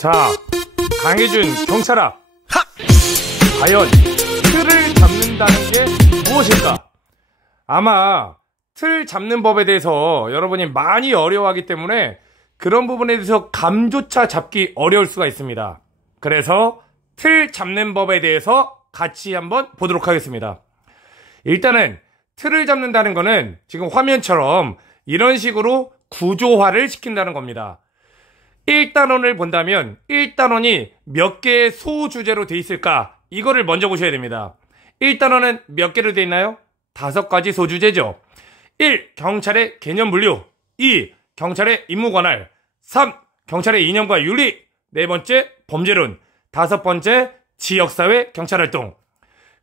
자, 강해준 경찰아, 과연 틀을 잡는다는 게 무엇일까? 아마 틀 잡는 법에 대해서 여러분이 많이 어려워하기 때문에 그런 부분에 대해서 감조차 잡기 어려울 수가 있습니다. 그래서 틀 잡는 법에 대해서 같이 한번 보도록 하겠습니다. 일단은 틀을 잡는다는 거는 지금 화면처럼 이런 식으로 구조화를 시킨다는 겁니다. 1단원을 본다면 1단원이 몇 개의 소주제로 돼 있을까? 이거를 먼저 보셔야 됩니다. 1단원은 몇 개로 돼 있나요? 5가지 소주제죠. 1. 경찰의 개념 분류. 2. 경찰의 임무 관할. 3. 경찰의 이념과 윤리. 4번째 범죄론. 5번째 지역사회 경찰활동.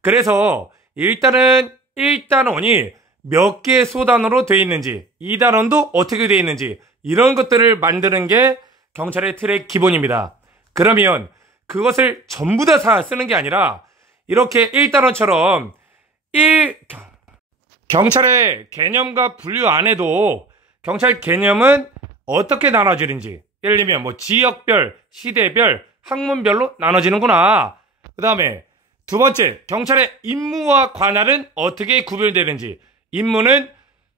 그래서 일단은 1단원이 몇 개의 소단으로 되어 있는지, 2단원도 어떻게 되어 있는지 이런 것들을 만드는 게 경찰의 틀의 기본입니다. 그러면 그것을 전부 다 쓰는 게 아니라 이렇게 1단원처럼 경찰의 개념과 분류 안에도 경찰 개념은 어떻게 나눠지는지, 예를 들면 뭐 지역별, 시대별, 학문별로 나눠지는구나. 그 다음에 두 번째, 경찰의 임무와 관할은 어떻게 구별되는지. 임무는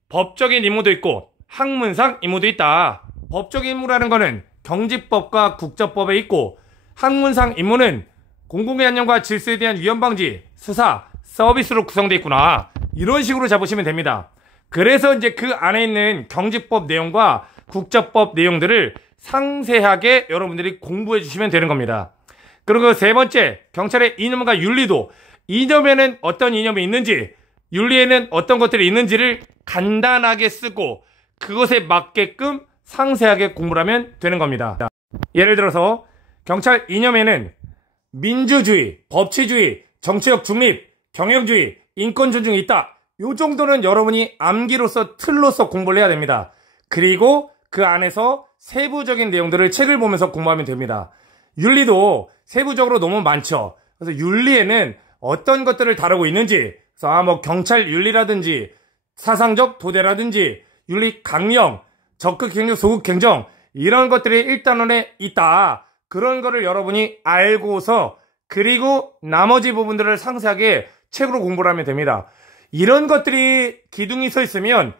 법적인 임무도 있고 학문상 임무도 있다. 법적인 임무라는 거는 경직법과 국적법에 있고, 학문상 임무는 공공의 안녕과 질서에 대한 위험 방지, 수사, 서비스로 구성되어 있구나. 이런 식으로 잡으시면 됩니다. 그래서 이제 그 안에 있는 경직법 내용과 국적법 내용들을 상세하게 여러분들이 공부해 주시면 되는 겁니다. 그리고 세 번째, 경찰의 이념과 윤리도, 이념에는 어떤 이념이 있는지, 윤리에는 어떤 것들이 있는지를 간단하게 쓰고 그것에 맞게끔 상세하게 공부를 하면 되는 겁니다. 예를 들어서 경찰 이념에는 민주주의, 법치주의, 정치적 중립, 경영주의, 인권 존중이 있다. 요 정도는 여러분이 암기로서 틀로서 공부를 해야 됩니다. 그리고 그 안에서 세부적인 내용들을 책을 보면서 공부하면 됩니다. 윤리도 세부적으로 너무 많죠. 그래서 윤리에는 어떤 것들을 다루고 있는지, 그래서 뭐 경찰 윤리라든지 사상적 도대라든지 윤리 강령, 적극 경정, 소극 경정 이런 것들이 1단원에 있다. 그런 거를 여러분이 알고서 그리고 나머지 부분들을 상세하게 책으로 공부를 하면 됩니다. 이런 것들이 기둥이 서 있으면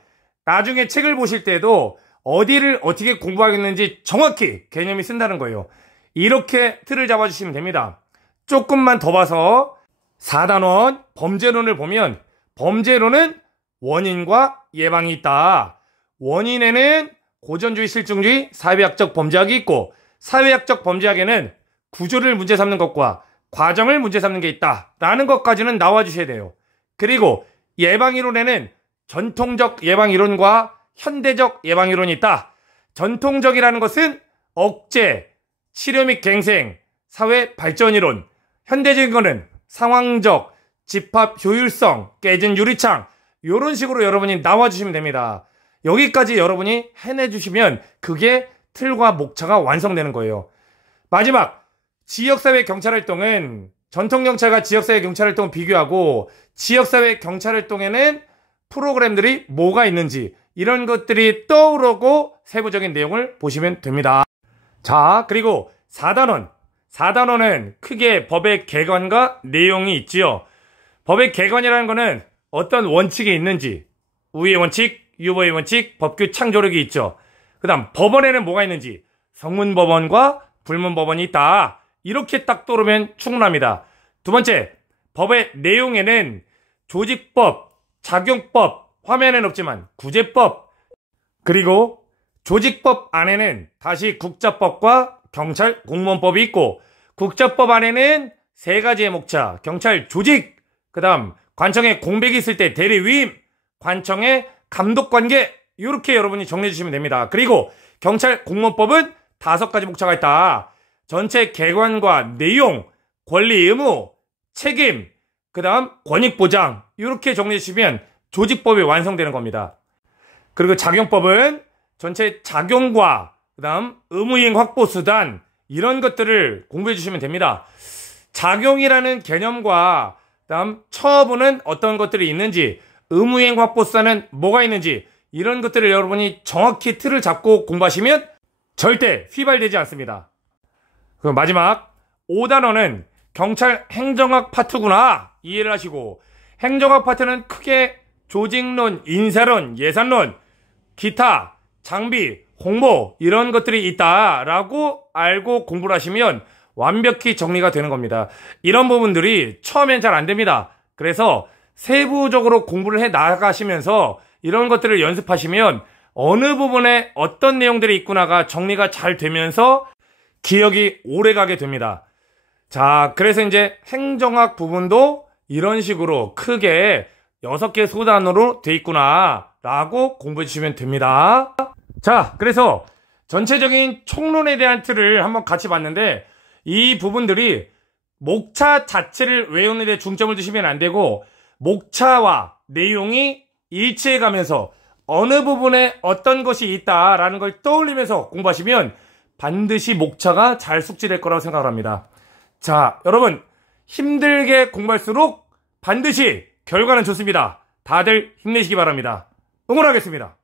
나중에 책을 보실 때도 어디를 어떻게 공부하겠는지 정확히 개념이 쓴다는 거예요. 이렇게 틀을 잡아주시면 됩니다. 조금만 더 봐서 4단원 범죄론을 보면, 범죄론은 원인과 예방이 있다. 원인에는 고전주의, 실증주의, 사회학적 범죄학이 있고, 사회학적 범죄학에는 구조를 문제 삼는 것과 과정을 문제 삼는 게 있다 라는 것까지는 나와주셔야 돼요. 그리고 예방이론에는 전통적 예방이론과 현대적 예방이론이 있다. 전통적이라는 것은 억제, 치료 및 갱생, 사회 발전이론. 현대적인 거는 상황적, 집합 효율성, 깨진 유리창, 이런 식으로 여러분이 나와주시면 됩니다. 여기까지 여러분이 해내주시면 그게 틀과 목차가 완성되는 거예요. 마지막, 지역사회 경찰활동은 전통경찰과 지역사회 경찰활동을 비교하고, 지역사회 경찰활동에는 프로그램들이 뭐가 있는지 이런 것들이 떠오르고 세부적인 내용을 보시면 됩니다. 자, 그리고 4단원은 크게 법의 개관과 내용이 있지요. 법의 개관이라는 거는 어떤 원칙이 있는지, 우위의 원칙, 유보의 원칙, 법규 창조력이 있죠. 그 다음 법원에는 뭐가 있는지, 성문법원과 불문법원이 있다. 이렇게 딱 떠오르면 충분합니다. 두 번째, 법의 내용에는 조직법, 작용법, 화면에는 없지만 구제법, 그리고 조직법 안에는 다시 국자법과 경찰 공무원법이 있고, 국자법 안에는 3가지의 목차, 경찰 조직, 그 다음 관청에 공백이 있을 때 대리위임, 관청의 감독관계, 이렇게 여러분이 정리해 주시면 됩니다. 그리고 경찰 공무원법은 5가지 목차가 있다. 전체 개관과 내용, 권리 의무, 책임, 그 다음 권익보장, 이렇게 정리해 주시면 조직법이 완성되는 겁니다. 그리고 작용법은 전체 작용과 그 다음 의무이행 확보 수단, 이런 것들을 공부해 주시면 됩니다. 작용이라는 개념과 그 다음 처분은 어떤 것들이 있는지, 의무이행 확보 수단은 뭐가 있는지, 이런 것들을 여러분이 정확히 틀을 잡고 공부하시면 절대 휘발되지 않습니다. 그럼 마지막 5단원은 경찰 행정학 파트구나 이해를 하시고, 행정학 파트는 크게 조직론, 인사론, 예산론, 기타, 장비, 홍보 이런 것들이 있다라고 알고 공부를 하시면 완벽히 정리가 되는 겁니다. 이런 부분들이 처음엔 잘 안 됩니다. 그래서 세부적으로 공부를 해 나가시면서 이런 것들을 연습하시면 어느 부분에 어떤 내용들이 있구나가 정리가 잘 되면서 기억이 오래 가게 됩니다. 자, 그래서 이제 행정학 부분도 이런 식으로 크게 6개 소단으로 돼 있구나 라고 공부해 주시면 됩니다. 자, 그래서 전체적인 총론에 대한 틀을 한번 같이 봤는데, 이 부분들이 목차 자체를 외우는 데 중점을 두시면 안 되고, 목차와 내용이 일치해 가면서 어느 부분에 어떤 것이 있다라는 걸 떠올리면서 공부하시면 반드시 목차가 잘 숙지될 거라고 생각을 합니다. 자, 여러분, 힘들게 공부할수록 반드시 결과는 좋습니다. 다들 힘내시기 바랍니다. 응원하겠습니다.